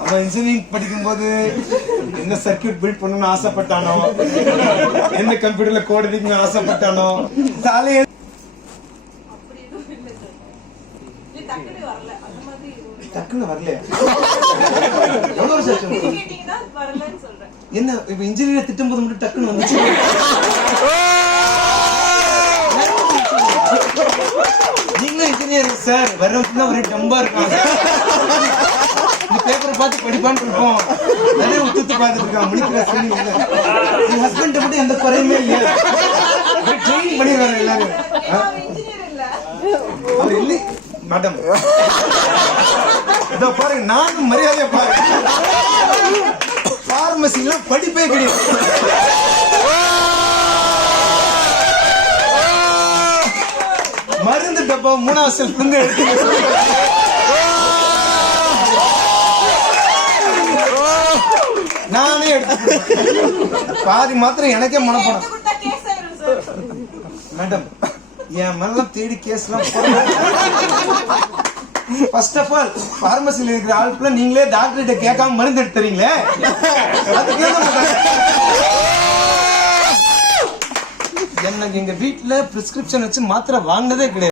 அவன் இன்ஜினியரிங் படிக்கும் போது என்ன சர்க்கியூட் பில்ட் பண்ணணும்னு ஆசைப்பட்டானோ, எந்த கம்ப்யூட்டர்ல கோட் அடிக்கணும்னு ஆசைப்பட்டானோ, தலையை டக்குன்னு வரல. எவ்வளவு வருஷம் என்ன இப்ப இன்ஜினியர் திட்டும் போது மட்டும் டக்குன்னு வந்துச்சு. நீங்களும் இன்ஜினியர் சார் வர்றதுக்கு ஒரே டம்பா இருக்காங்க. இந்த பேப்பரை பார்த்து படிப்பான்னு இருக்கோம். நிறைய உத்து பார்த்துட்டு இருக்கான். முடிக்கிற சொல்லி என் ஹஸ்பண்ட் மட்டும் எந்த குறையுமே இல்லை. ட்ரெயின் பண்ணிடுறாங்க எல்லாரும். அவர் இல்லை மேடம். இதோ பாருங்க, நானும் மரியாதையா பாருங்க. பார்மசில படிப்பே கிடையாது. மருந்து டப்பா 3ஆவது செல்ஃப் இருந்து எடுத்து நானே எடுத்து பாதி மாத்திரம் எனக்கே மனப்படம். மேடம் என் மேல தேடி கேஸ்லாம் ஃபர்ஸ்ட் ஆஃப் ஆல் பார்மசில இருக்கிற ஆட்களை நீங்களே டாக்டர்கிட்ட கேட்காம மருந்து எடுத்துறீங்களே. எனக்கு எங்க வீட்டுல பிரிஸ்கிரிப்ஷன் வச்சு மாத்திரை வாங்கினதே கிடையாது.